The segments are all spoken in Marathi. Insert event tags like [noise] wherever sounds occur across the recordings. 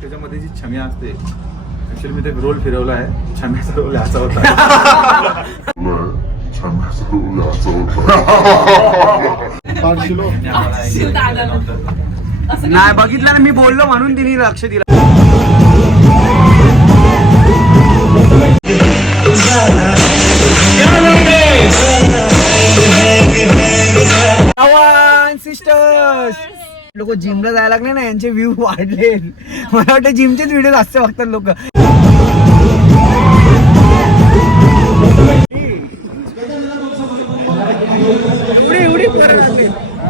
त्याच्यामध्ये जी छम्या असते ऍक्च्युली मी ते रोल फिरवला आहे. छम्याचा रोल असा होता. नाही बघितलं ना मी बोललो म्हणून तिने लक्ष दिलं. सिस्टर्स लोक जिमला जायला लागले ना यांचे व्ह्यू वाढले. मला वाटतं जिमचेच व्हिडिओ जास्त बघतात लोक.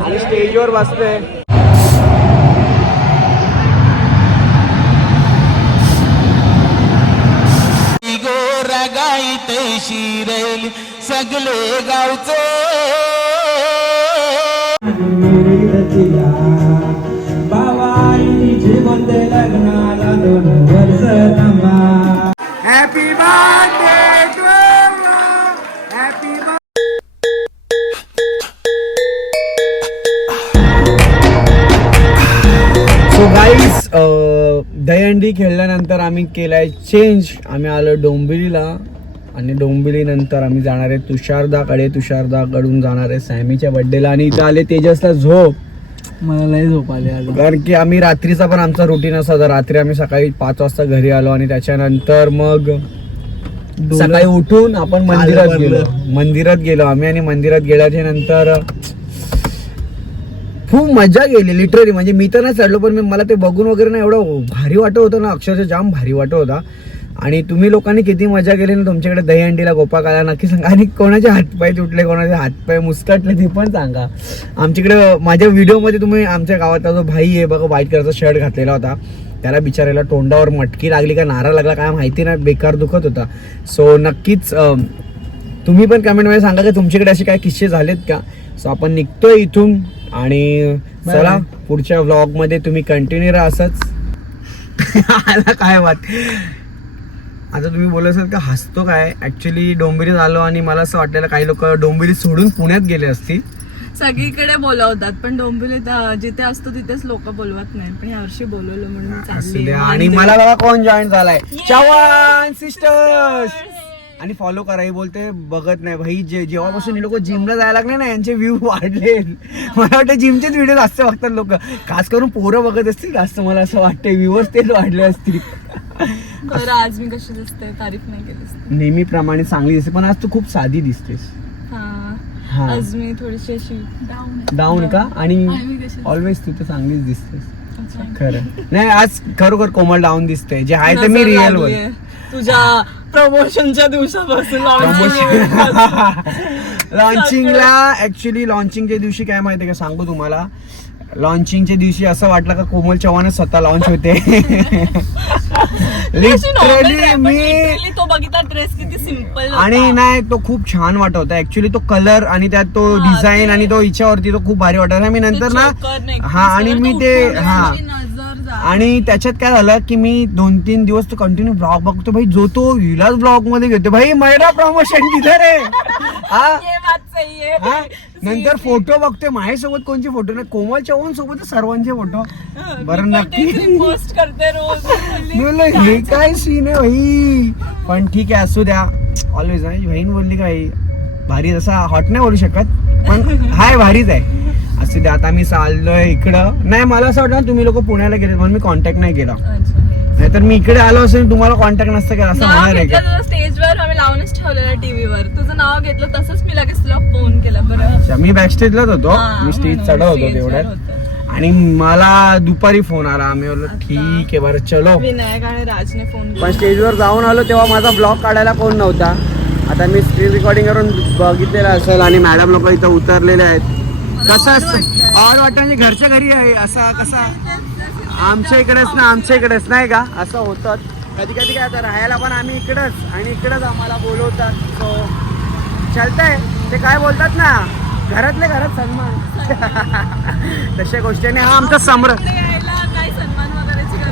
आणि स्टेजवर बसतोय. गोरगाईत शिरेल सगळे गावचो. दहीहंडी खेळल्यानंतर आम्ही केलाय चेंज आम्ही आलो डोंबिवलीला आणि डोंबिवली नंतर आम्ही जाणार आहे तुषारदाकडे. तुषारदाकडून जाणार आहे सॅमीच्या बर्थडेला आणि इथं आले तेजसला झोप. मला लय झोप आली कारण की आम्ही रात्रीचा पण आमचा रुटीन असा होता रात्री आम्ही सकाळी पाच वाजता घरी आलो आणि त्याच्यानंतर मग सकाळी उठून आपण मंदिरात गेलो. मंदिरात गेलो आम्ही आणि मंदिरात गेल्याच्यानंतर खूप मजा गेली लिटरली म्हणजे मी तर नाही चढलो पण मी मला ते बघून वगैरे ना एवढं भारी वाटत होतं ना. अक्षरशः जाम भारी वाटत होता. आणि तुम्ही लोकांनी किती मजा केली ना तुमच्याकडे दहीहंडीला गोपा काला नक्की सांगा. आणि कोणाचे हातपाय तुटले कोणाचे हातपाय मुस्कटले ते पण सांगा. आमच्याकडे माझ्या व्हिडिओमध्ये तुम्ही आमच्या गावातला जो भाई आहे बघा व्हाईट कलरचा शर्ट घातलेला होता. त्याला बिचारायला तोंडावर मटकी लागली का नारा लागला काय माहिती ना बेकार दुखत होता. सो नक्कीच तुम्ही पण कमेंटमध्ये सांगा की तुमच्याकडे असे काय किस्से झालेत का? सो आपण निघतोय इथून आणि चला पुढच्या व्लॉगमध्ये तुम्ही कंटिन्यू राहा असंच. आला काय बात आता तुम्ही बोलत असाल का हसतो काय? ऍक्च्युली डोंबिवलीत आलो आणि मला असं वाटलेलं काही लोक डोंबिवली सोडून पुण्यात गेले असतील. सगळीकडे बोलवतात पण डोंबिवलीत जिथे असतो तिथेच लोक बोलवत नाही पण यावर्षी बोलवलं म्हणून. आणि मला बघा कोण जॉईन झालाय. चव्हाण सिस्टर्स आणि फॉलो करा हे बोलते बघत नाही. भाई जे जेव्हापासून हे लोक जिमला जायला लागले ना यांचे व्ह्यू वाढले. मला वाटतं जिमचेच व्हिडिओ जास्त बघतात लोक. खास करून पोरं बघत असतील जास्त मला असं वाटतं व्ह्यूवर्स तेच वाढले असतील. बरं आज मी कशी दिसते? तारीफ नाही केलीस नेहमीप्रमाणे चांगली दिसते पण आज तू खूप साधी दिसतेस. हा. आज मी थोडीशी अशी डाऊन का? आणि ऑलवेज तू तर चांगलीच दिसतेस. खरं. नाही आज खरोखर कोमल डाऊन दिसते. जे आहे ते मी रिअल लागलीये. तुझ्या प्रमोशनच्या दिवसापासून लॉन्चिंगला ऍक्च्युली लॉन्चिंगच्या दिवशी काय माहितीये का? सांगू तुम्हाला. लॉन्चिंगच्या दिवशी असं वाटलं का कोमल चव्हाणच स्वतः लॉन्च होते. [laughs] लिटरली मी तो बघितला ड्रेस किती सिंपल आणि नाही तो खूप छान वाटत होता. ऍक्च्युली तो कलर आणि त्यात तो डिझाईन आणि तो हिच्यावरती तो खूप भारी वाटत मी नंतर ना हा आणि मी ते हा. आणि त्याच्यात काय झालं की मी दोन तीन दिवस तो कंटिन्यू ब्लॉग बघतो. भाई जो तो विलास ब्लॉगमध्ये घेतो भाई मैरा प्रमोशन किधर आहे? [laughs] हा? हा? [laughs] नंतर फोटो बघतोय माझ्यासोबत कोणचे फोटो नाही? कोमल चव्हाण सोबत सर्वांचे फोटो बरं नक्की. पोस्ट करते रोज. [laughs] हे काय सीन आहे भाई? पण ठीक आहे असू द्या. ऑलवेज बहीण बोलली काय भारी जसा हॉट नाही बोलू शकत पण हाय भारीच आहे. असू द्या आता मी चाललोय इकडं. नाही मला असं वाटतं तुम्ही लोक पुण्याला गेले म्हणून मी कॉन्टॅक्ट नाही केला. नाहीतर मी इकडे आलो असेल तुम्हाला कॉन्टॅक्ट नसतं केला असं नाव होणार आहे घेतलं का तुझं स्टेजवर आम्ही लावूनच ठेवलेलं टीव्हीवर तुझं नाव घेतलं तसंच मी लगेच तुला फोन केला बरं. अच्छा, मी बॅकस्टेजलाच होतो. हा, मी स्टेज म्हणून चढवत होतो stage वर तेवढ्यात. होतं. आणि मला दुपारी फोन आला. आम्ही बोललो ठीक आहे बरं चलो. विनायक आणि राजने फोन पण स्टेजवर जाऊन आलो तेव्हा माझा ब्लॉग काढायला कोण नव्हता. आता मी स्क्रीन रेकॉर्डिंग करून बघितलेलं असेल आणि मॅडम लोक इथं उतरलेले आहेत. कसं असतं? ऑड वाटतं म्हणजे घरच्या घरी आहे असा कसा? आमच्या इकडेच ना आमच्या इकडेच नाही का? असं होतं. कधी कधी काय आता राहायला पण आम्ही इकडंच आणि इकडंच आम्हाला बोलवतात. सो चालतंय. ते काय बोलतात ना? घरातले घरात सन्मान. [laughs] तशा गोष्टी आणि हा आमचा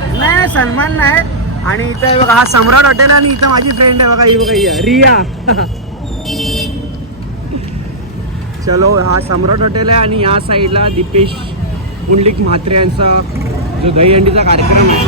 नाही नाही, सन्मान नाही. आणि इथं बघा हा सम्राट हॉटेल आणि इथं माझी फ्रेंड आहे बघा ही बघा ही रिया. [laughs] चलो हा सम्राट हॉटेल आहे आणि या साईडला दीपेश पुंडलिक म्हात्रे यांचा जो दहीहंडीचा कार्यक्रम आहे.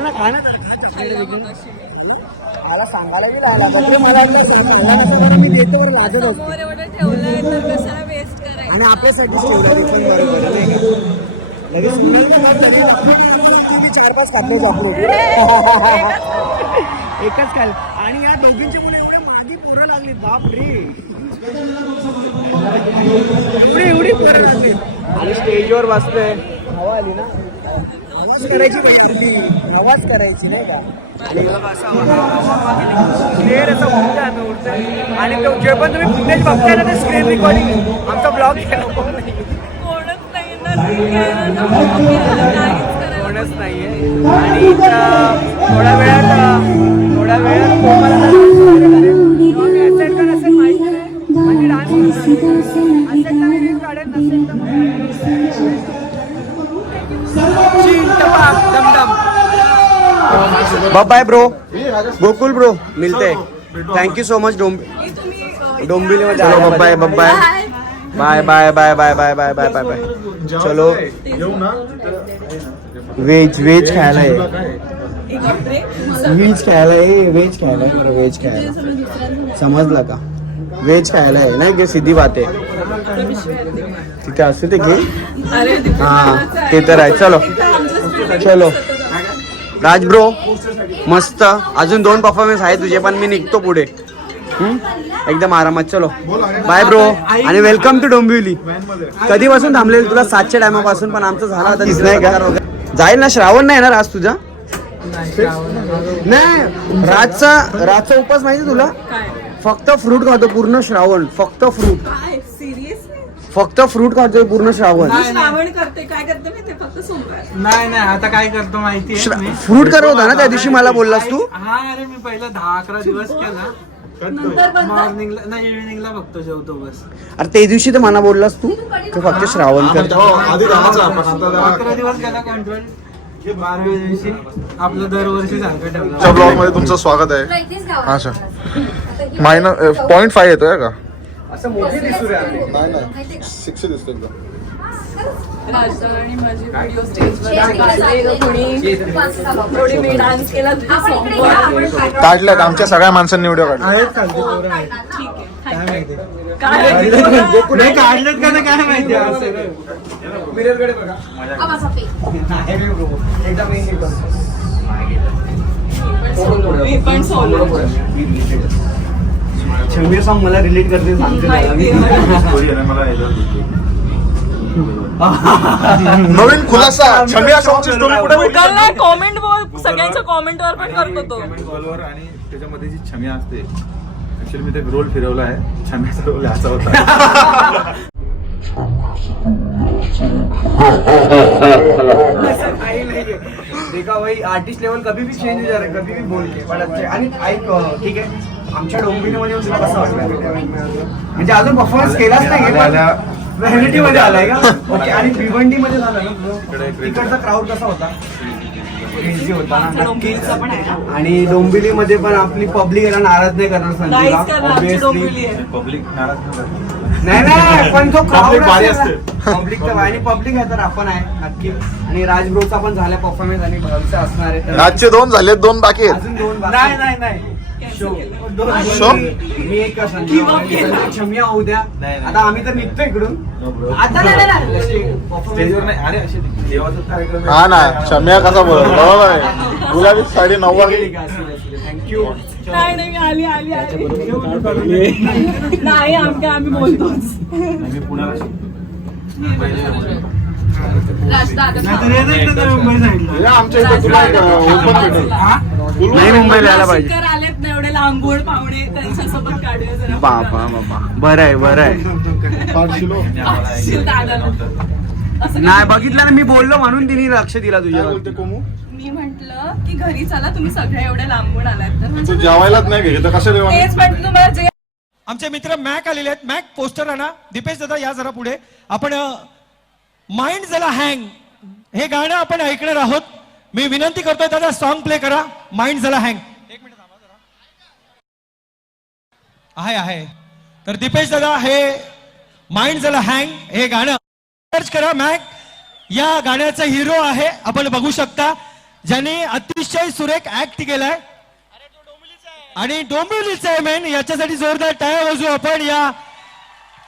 ना खा ना मला सांगायला बी राहिला बापरे, मला वाटलं सांगायला मी देतो बरं, लाजत असतो. समोर एवढं ठेवलंय तर कशाला वेस्ट करायचं? आणि आपल्यासाठीच ठेवलं मी पण बरोबर आहे, नाही का? लगेच तुम्ही चार पाच खाते चॉकलेट एकच खाल. आणि या दोघींची मुलं एवढे मागी पोरं लागली. बाप रे. एवढी एवढी पोरं लागली. आणि स्टेजवर बसतोय. हवा आली ना. आवाज करायची नाही आपली आवाज करायची नाही का? आणि क्लिअर असा उठतं आता उठतं आणि तो जे पण तुम्ही फुटेज बघताय ना ते स्क्रीन रेकॉर्डिंग आमचा ब्लॉग कोणच नाही काहीच करायला कोणच नाहीये. आणि थोड्या वेळात थोड्या वेळात कोमल आता dance bye bro Gokul bro मिलते थँक्यू सो मच डोंब डोंबिवली मध्ये bye bye bye bye bye bye bye bye bye bye bye चलो. येऊ ना व्हेज व्हेज खायला आहे काय व्हेज खायला आहे व्हेज खायला आहे बरं व्हेज खायला समजलं का व्हेज खायला आहे नाही की सिधी बात आहे तिथे असते ते घे अरे हा ते तर आहे चलो. चलो. राज ब्रो मस्त. अजून दोन परफॉर्मन्स आहे तुझे पण मी निघतो पुढे? एकदम आरामात. चलो. बाय ब्रो आणि वेलकम टू डोंबिवली. कधीपासून थांबलेलं तुला? सातच्या टायमापासून पण आमचं झालं आता नाही का? जाईल ना? श्रावण नाही ना राज तुझा? नाही राजचा राजचा उपास माहिती तुला? फक्त फ्रूट खातो पूर्ण श्रावण. फक्त फ्रूट फक्त फ्रूट खातोय पूर्ण श्रावण. श्रावण करते काय करते मी ते फक्त सोमवार. नाही नाही आता काय करतो माहितीये मी? फ्रूट करत होता ना त्या दिवशी मला बोललास तू? हा अरे मी पहिला दहा अकरा दिवस केला. नंतर बंद? मॉर्निंगला नाही इव्हिनिंगला जेवतो बस. अरे त्या दिवशी तर मला बोललास तू तू फक्त श्रावण करतो. आधी राहायचा आपण आता जरा अकरा दिवस केला कंट्रोल बाराव्या दिवशी आपलं दरवर्षी सारखं ठेवलं. ब्लॉगमध्ये तुमचं स्वागत आहे. अच्छा मायनस पॉईंट फाय येतोय का? असं मोठी दिसू रे नाही. नाही सिक्स दिसतो एकदम. राजा आणि माझी व्हिडिओ स्टेजवर काढले कोणी थोडी मी डान्स केला तुझ्या सॉन्गवर काढल्यात आमच्या सगळ्या माणसांनी व्हिडिओ काढला. आहेत खालती पोरं आहेत. ठीक आहे काय माहिती? काय नाही? काढलेत का नाही? काय माहिती? बघा. नाही. एकदा मी हे करतो. मी पण सोलो शंभीर सॉन्ग मला रिलेट करते सांगते. नवीन खुलासा छमिया सॉंगची स्टोरी कुठे भेटली? गुगल नाही कॉमेंट बोल सगळ्यांच्या कॉमेंट वर पण करतो तो कमेंट कॉलवर आणि त्याच्यामध्ये जी छम्या असते ऍक्च्युली मी ते रोल फिरवला आहे. छम्याचा रोल असा होता. देखा भाई आर्टिस्ट लेवल कभी भी चेंज हो जा रहा है कभी भी बोल के पण अच्छे. आणि ऐक अं, ठीक आहे. आमच्या डोंबिवलीमध्ये येऊन तुला कसं वाटलं? म्हणजे अजून परफॉर्मन्स केलाच नाही आल्या- व्हॅलिटी मध्ये आलाय का? [laughs] ओके आणि भिवंडी मध्ये झालं ना. तिकडचा क्राऊड कसा होता? क्रेझी होता ना? आमच्या डोंबिवलीचा पण आहे आणि डोंबिवली मध्ये पण आपली पब्लिक याला नाराज नाही करणार संजूला. पब्लिक नाराज नाही करत. नाही नाही पण तो [laughs] पब्लिक तर आणि पब्लिक आहे तर आपण आहे नक्की. आणि राजब्रोचा पण झाला परफॉर्मन्स आणि भविष्य असणार आहे. रातचे दोन झाले दोन बाकी आहेत. अजून दोन. नाही नाही नाही. शो? मी एक. क्षम्या होऊ द्या. नाही, नाही. आता आम्ही तर निघतो इकडून. No, bro. आता नाही, नाही, नाही. स्टेजवर नाही. अरे असे देवाचा कार्यक्रम आहे. हा ना छम्या कसा बोलत? बरोबर आहे. गुलाबी साडी नव्वद थँक्यू नाही नाही आली आली आली. नाही आमच्या आम्ही बोलतोच. मी पुण्याला शिकतो. आमच्या इथे तुला ओपन भेटेल नाही मुंबईला यायला पाहिजे. लांबून पाहुणे त्यांच्यासोबत काढूया जरा. बाबा बाबा. बरं आहे बरं आहे. दादाला असं नाही बघितलं ना मी बोललो म्हणून तिने लक्ष दिला काय तुझ्या कोमू? मी म्हंटल की घरी चला तुम्ही सगळे एवढे लांबून आलात तर. तू जेवायलाच नाही घे तर कशा जेवण तेच म्हटलं तुम्हाला जे आमचे मित्र मॅक आलेले आहेत. मॅक पोस्टर आणा. दीपेश दादा या जरा पुढे. आपण माइंड झाला हँग. हे गाणं आपण ऐकणार आहोत. मी विनंती करतोय दादा सॉन्ग प्ले करा. माइंड झाला हँग. आहे आहे. तर दीपेश दादा हे माइंड झालं हँग हे गाणं सर्च करा मॅक या गाण्याचा हिरो आहे आपण बघू शकता. ज्याने अतिशय सुरेख ऍक्ट केलाय. आणि डोंबिवलीचं आहे मेन याच्यासाठी जोरदार टाळ्या वाजू आपण. या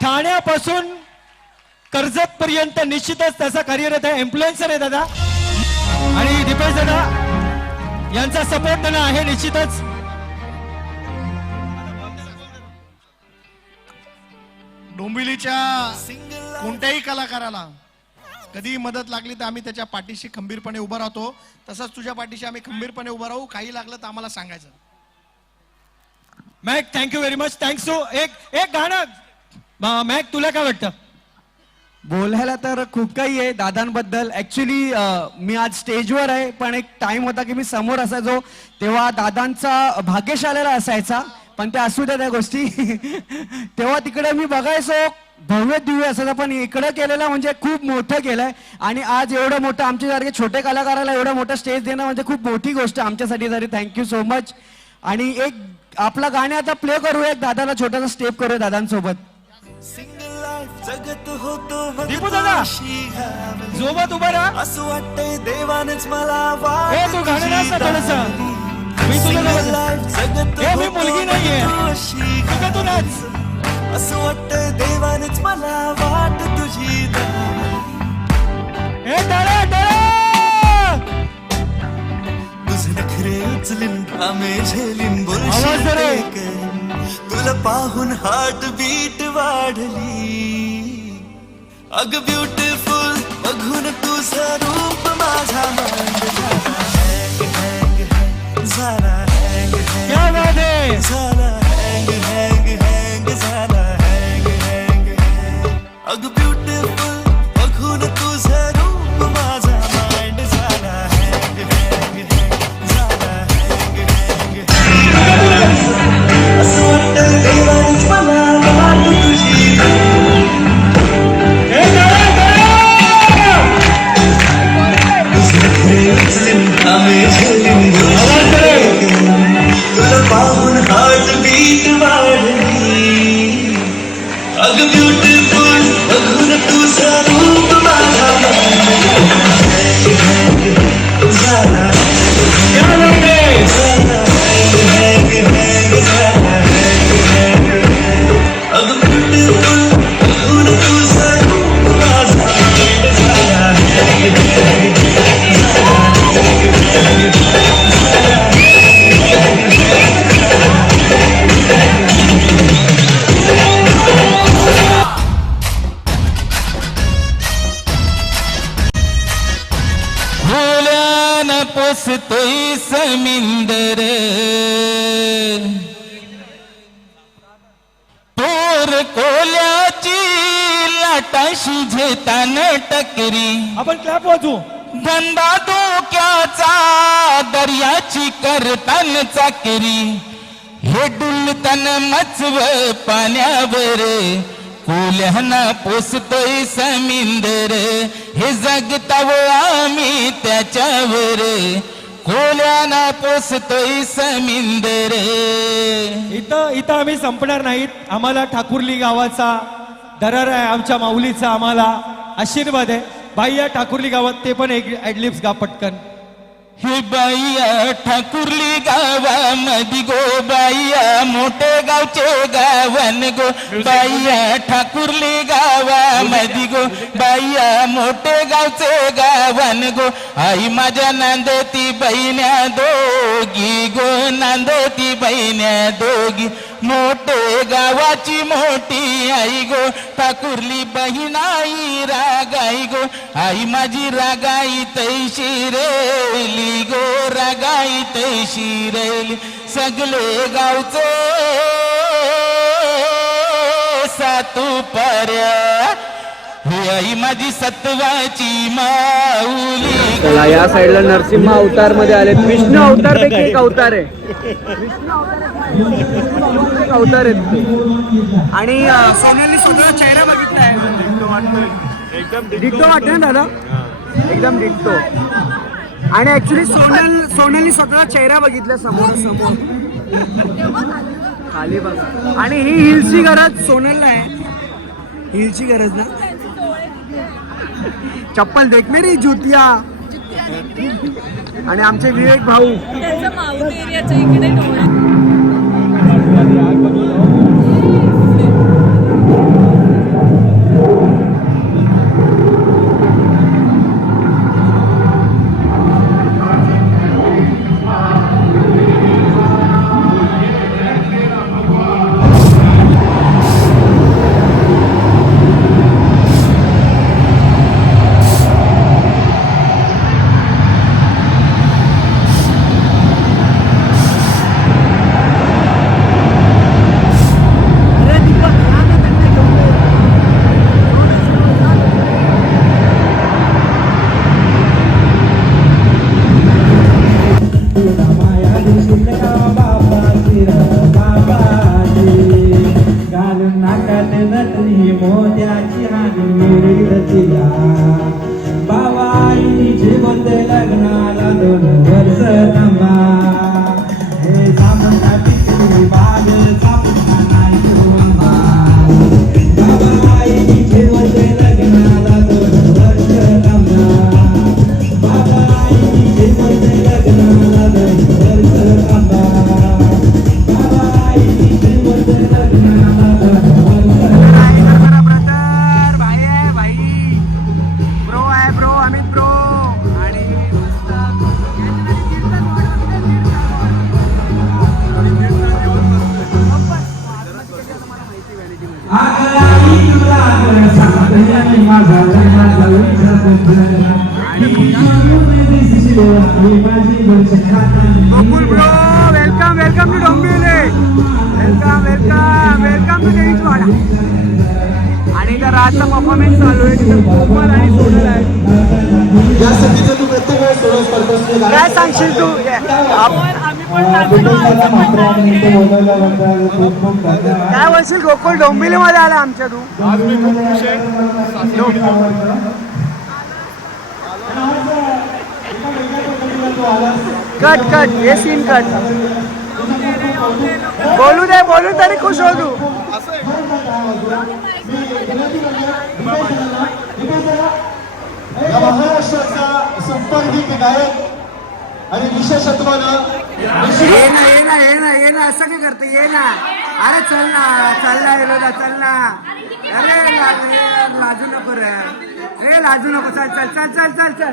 ठाण्यापासून कर्जत पर्यंत निश्चितच त्याचा कार्यरत आहे. एम्प्लॉयन्सर आहे दादा. आणि दीपेश दादा यांचा सपोर्ट त्यांना आहे निश्चितच. डोंबिवलीच्या कोणत्याही कलाकाराला कधी मदत लागली तर आम्ही त्याच्या पाठीशी खंबीरपणे उभं राहतो. तसंच तुझ्या पाठीशी आम्ही खंबीरपणे उभं राहू. काही लागलं तर आम्हाला सांगायचं. Mac thank you very much thanks to एक एक गाणं. मॅक तुला काय वाटतं? बोलायला तर खूप काही आहे दादांबद्दल. ऍक्च्युली मी आज स्टेजवर आहे पण एक टाइम होता की मी समोर असायचो. तेव्हा दादांचा भाग्यशालेला असायचा. पण ते असू द्या त्या गोष्टी. तेव्हा तिकडे मी बघायचो भव्य दिव्य असायचं पण इकडे केलेलं म्हणजे खूप मोठं केलंय. आणि आज एवढं मोठं आमच्यासारखे छोटे कलाकाराला एवढं मोठं स्टेज देणं म्हणजे खूप मोठी गोष्ट आमच्यासाठी तरी. थँक्यू सो मच आणि एक आपला गाणे आता प्ले करू एक दादाला छोटासा स्टेप करूया दादांसोबत. जगत होतो दीपू दादा सोबत उभा राहा. असं वाटतंय देवानेच मला तू गाणं थोडस. मी तुला मी मुलगी नाहीये. तू का तू नाच असं वाटतंय देवानेच मला वाट तुझी ए टाळ्या टाळ्या. तुझे नखरे उचलीन कामे झेलीन. बोलशील तुला पाहून हार्ट बीट वाढली. अग ब्युटिफुल बघून तुझं रूप माझा mind अग ब्युटिफुल अग ब्युटिफुल बघून तुझं आपण क्लॅप वाजू धंदा धोक्याचा दर्याची करतान चाकरी. हे डुलतान मचव पाण्यावर. कोल्ह्याना पोसतोय समिंदर. हे जगताव आम्ही त्याच्यावर. कोल्याना पोसतोय समिंदर. इथं इथं आम्ही संपणार नाहीत. आम्हाला ठाकुर्ली गावाचा दरार आहे आमच्या माऊलीचा आम्हाला आशीर्वाद आहे. बाई या ठाकुर्ली गावात ते पण एक ऍडलिप्स गा पटकन. हे बाईया ठाकुर्ली गावामध्ये गो बाईया मोठे गावचे गावन गो. बाईया ठाकुर्ली गावामध्ये गो बाईया मोठे गावचे गावन गो. आई माझ्या नांदती बहिण्या दोघी गो नांदती बहिण्या दोघी. मोठे गावाची मोठी आई गो ठाकुरली बहीण आई रागाई गो. आई माझी रागाई तैशी रेली गो रागाई तैशी रेली. सगळे गावचे सातू पर्या आई माझी सत्वाची माऊली. गो. चला या साईडला नरसिंह अवतारमध्ये आले विष्णू अवतार पैकी एक अवतार आहे. विष्णू अवतार आहेत. आणि अं, सोनाली सुद्धा चेहरा बघितलाय. डिट्टो वाटत ना दादा? एकदम डिट्टो आणि ऍक्च्युली सोनल सोनाली स्वतः चेहरा बघितला समोर समोर. खाली बघा. आणि ही हिलची गरज सोनलला आहे. हिलची गरज ना? चप्पल देख मेरी जुतिया। आणि आमचे विवेक भाऊ. Gokul bro welcome welcome to Dombivli welcome welcome welcome to Devichwada आणि इथं राजचा परफॉर्मन्स चालू आहे तिथं कोमल आणि सोनल आहे काय सांगशील तू? आप- आम्ही पण. काय बोलशील गोकुळ? डोंबिवली मध्ये आला आमच्या तू. कट कट हे सीन कट. बोलू दे बोलू तरी खुश हो तू. या महाराष्ट्राचा संपर्कित गायक आणि विशेषत्वानं ये ना ये ना ये ना ये ना असं काय करते? ये ना. अरे चल ना चल ना चल ना. अरे ला- ए, लाजू नको रे. ए लाजू नको चल चल चल चल चल चल.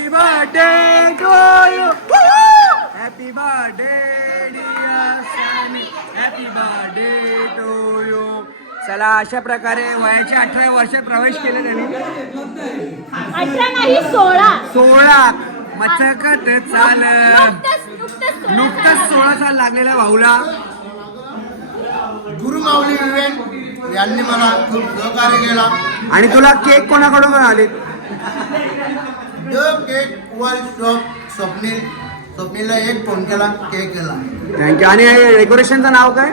Happy birthday to you happy birthday dear Sunny happy birthday to you चला अशा प्रकारे वयाच्या अठरा वर्षात प्रवेश केले त्यांनी. अठरा नाही सोळा. सोळा. मचकट चाल. नुकतंच सोळा नुकतंच सोळा साल लागलेला भाऊला. गुरुमाऊली विवेक यांनी मला खूप सहकार्य केला. आणि तुला केक कोणाकडून आले? जो केक वर्ल्ड शॉप स्वप्नील स्वप्नीलला एक फोन केला. केक केला. थँक्यू आणि डेकोरेशनचं नाव काय?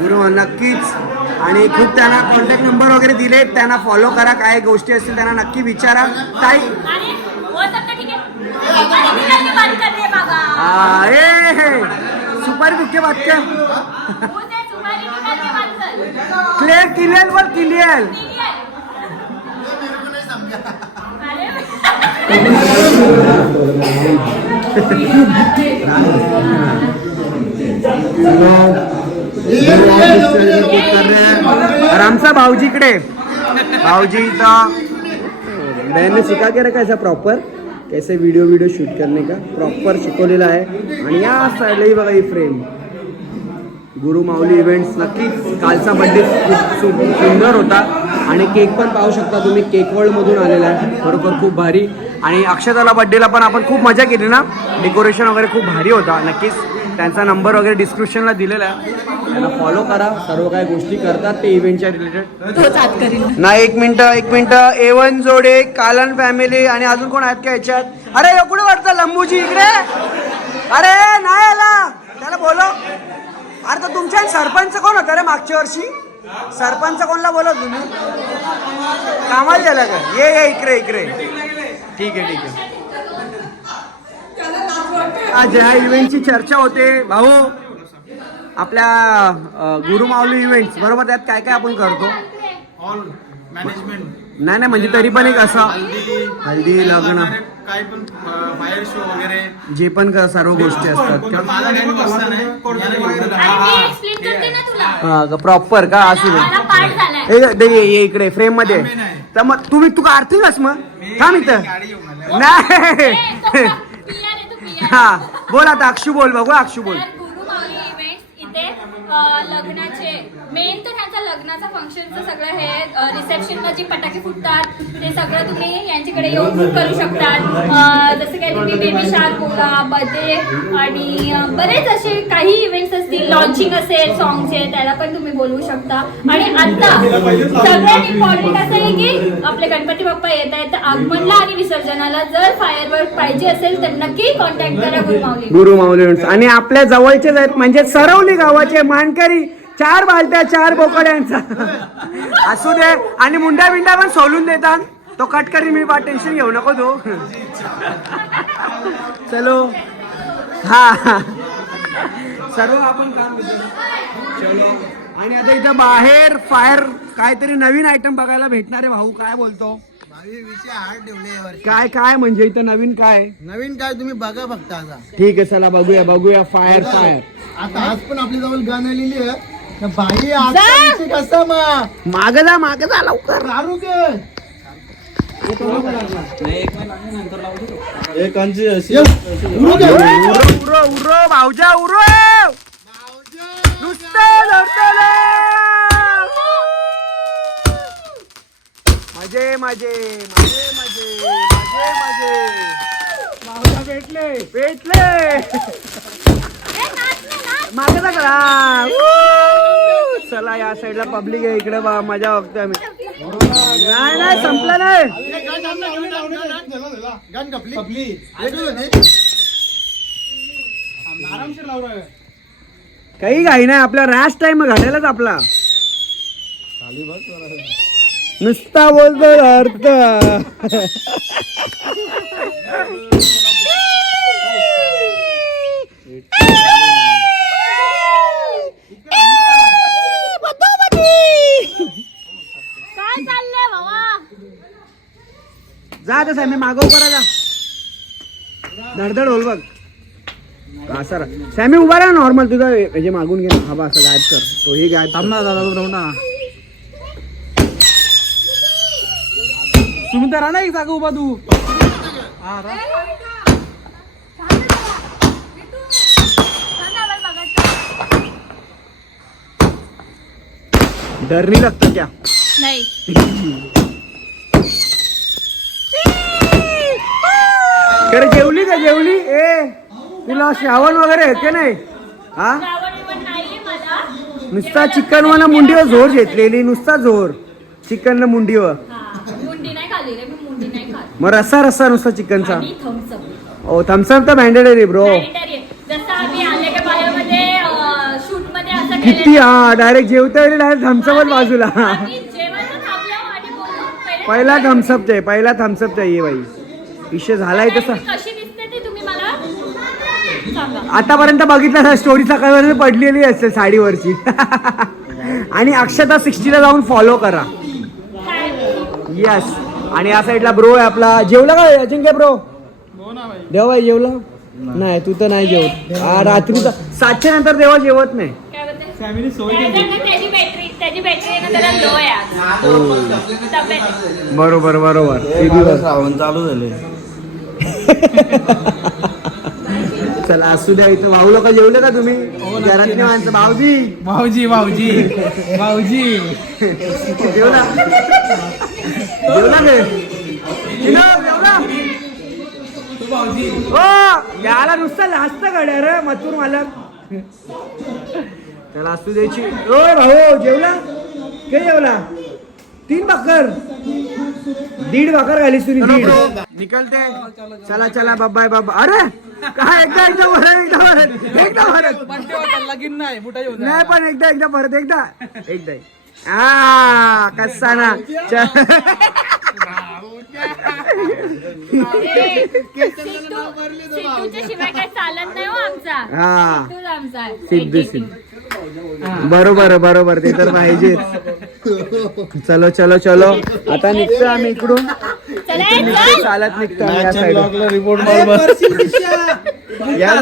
गुरु नक्कीच. आणि खूप त्यांना कॉन्टॅक्ट नंबर वगैरे दिले त्यांना फॉलो करा. काय गोष्टी असतील त्यांना नक्की विचारा. ताई. हे, सुपारी दुखे वाक्य क्लिअर क्लिअर वर क्लिअर और आमचा भाऊजीकडे भाऊजी इथं. बहन ने सिखा के रखा ऐसा प्रॉपर कैसे वीडियो वीडियो शूट करने का. प्रॉपर शिकवलेला आहे. आणि या साईडलाही बघा ही फ्रेम गुरु माऊली इव्हेंट्स नक्कीच कालचा बड्डे खूप सुंदर होता. आणि केक पण पाहू शकता तुम्ही. केक वर्ल्डमधून आलेला आहे. बरोबर खूप भारी. आणि अक्षताला बड्डेला पण आपण खूप मजा केली ना? डेकोरेशन वगैरे खूप भारी होता. नक्कीच त्यांचा नंबर वगैरे डिस्क्रिप्शनला दिलेला आहे. त्यांना फॉलो करा. सर्व काही गोष्टी करतात. ते इव्हेंटच्या रिलेटेड तोच आत करीन ना एक मिनिट एक मिनिट. एवन जोडे कालन फॅमिली आणि अजून कोण आहेत का याच्यात? अरे कुठे वाटतं? लंबूजी इकडे? अरे नाही आला. त्याला बोलो अरे तर तुमच्या सरपंच कोण होता रे मागच्या वर्षी? सरपंच कोणला बोलत तुम्ही? कामाला गेला का? ये ये इकडे इकडे. ठीक आहे ठीक आहे. आज या इव्हेंटची चर्चा होते. भाऊ आपल्या अ, गुरुमाऊली इव्हेंट्स बरोबर त्यात काय काय आपण करतो? ऑल मॅनेजमेंट नाही नाही म्हणजे तरी पण एक असं हल्दी लग्न. काय पण फायर शो वगैरे. जे पण क- सर्व गोष्टी असतात. प्रॉपर का असू दे इकडे फ्रेममध्ये. तर मग तुम्ही तू आरतीलास मग? थांब इथं. नाही. हा बोल आता अक्षू बोल बघू अक्षू बोल. लग्नाचे. मेन तर ह्यांचा लग्नाचा फंक्शनचं सगळं हे रिसेप्शनला जी फटाके फुटतात ते सगळं तुम्ही यांच्याकडे येऊन बुक करू शकतात. जसं काही तुम्ही बेबी शार्क बोला बर्थडे आणि बरेच असे काही इव्हेंट्स असतील लॉन्चिंग असेल सॉंगचे त्याला पण तुम्ही बोलवू शकता. आणि आता सगळ्यात इम्पॉर्टंट असं आहे की आपले गणपती बाप्पा येत आहेत तर आगमनला आणि विसर्जनाला जर फायरवर्क पाहिजे असेल तर नक्की कॉन्टॅक्ट करा गुरुमाऊली. गुरु माऊली आणि आपल्या जवळचेच आहेत म्हणजे सरवली गावाचे मानकरी चार बालट्या चार बोकड्यांचा असू दे. आणि मुंड्या बिंड्या पण सोलून देतात. तो कट करी मी बा टेन्शन घेऊ नको तू. चलो. हा. सर्व आपण काम. चलो. आणि आता इथं बाहेर फायर काहीतरी नवीन आयटम बघायला भेटणार आहे भाऊ. काय बोलतो? काय काय म्हणजे इथं नवीन काय? नवीन काय तुम्ही बघा फक्त आता. ठीक आहे चला बघूया बघूया. फायर फायर आता आज पण आपल्या जवळ गाणं लिहिली आहे बाई विषय कसा मग जा माग जा लवकर. उरो भाऊजा उरो. नुसतं धरतलं. मजे मजे मजे मजे मजे मजे. भाऊजा भेटले. भेटले. मागे जा करा चला या साईडला पब्लिक आहे इकडे बा मजा बघतोय आम्ही. नाही नाही संपलं नाही. काही काही नाही आपला रॅश टाइम घालायलाच आपला. नुसता बोलतो अर्थ काय चाललंय बाबा जा आता मी मागव करा जा धडधड होल बघ. हा सर सॅमी उभा राहा नॉर्मल तुझा म्हणजे मागून घे हा बा असं गायब कर. तो हे गायब थांब ना दादा ना. तुम्ही तर ना एक जागा उभा तू. डर नहीं लगता क्या? [laughs] नाही. [laughs] खरं जेवली का जेवली? ए तुला श्रावण वगैरे येते नाही? हा? नुसता चिकन वाला मुंडीवर झोर घेतलेली नुसता झोर. चिकन मुंडीवर. मग रस्सा रस्सा नुसता चिकनचा. ओ थम्सअप तर मॅन्डेटरी. ब्रो किती हा डायरेक्ट जेवता वेळी डायरेक्ट थम्सअपच बाजूला. पहिला थम्सअप चाहिए पहिला थम्सअप चाहिए बाई. विषय झालाय तसा. ती कशी दिसते ते तुम्ही मला? सांगा. आतापर्यंत बघितलं स्टोरी सकाळवर पडलेली असते साडीवरची. [laughs] आणि अक्षता सिक्स्टीला जाऊन फॉलो करा. यस आणि या साईडला ब्रो आहे आपला. जेवला का अजिंक्य ब्रो देवा भाई जेवला? नाही तू तर नाही जेवत. हा रात्रीचा सातच्या नंतर देवा जेवत नाही. त्याची बॅटरी त्याची बॅटरी आहे ना त्याला लो आहे आज. तब्येत आहे. बरोबर बरोबर. दिवस? चालू झाले. चला असू द्या इथं भाऊ लोक जेवले का तुम्ही? घरातली माणसं. भाऊजी! भाऊजी भाऊजी. भाऊजी. जेवला जेवला गे चिनो, जेवला हो याला नुसतं लाजत गड्या रे मथुर मालक त्याला असू द्यायची. ओय भाऊ जेवला? काय जेवला? तीन भाकर. दीड भाकर घालीस तुम्ही दीड. निकलते. चला चला बाय बाबा अरे काय एकदा एकदा भरत एकदा भरत एकदा भरत. लगीन नाही नाही पण एकदा एकदा परत एकदा. एकदा. हा कसा ना. ए, सिद्धू सिद्धूच्या शिवाय काय चालत नाही हो आमचा. हा. आमचा. सिद्ध सिद्ध. बरोबर बरोबर ते तर पाहिजेच चलो चलो चलो. आता निघतो आम्ही इकडून. चालत निघतो आम्ही या ला. रिपोर्ट या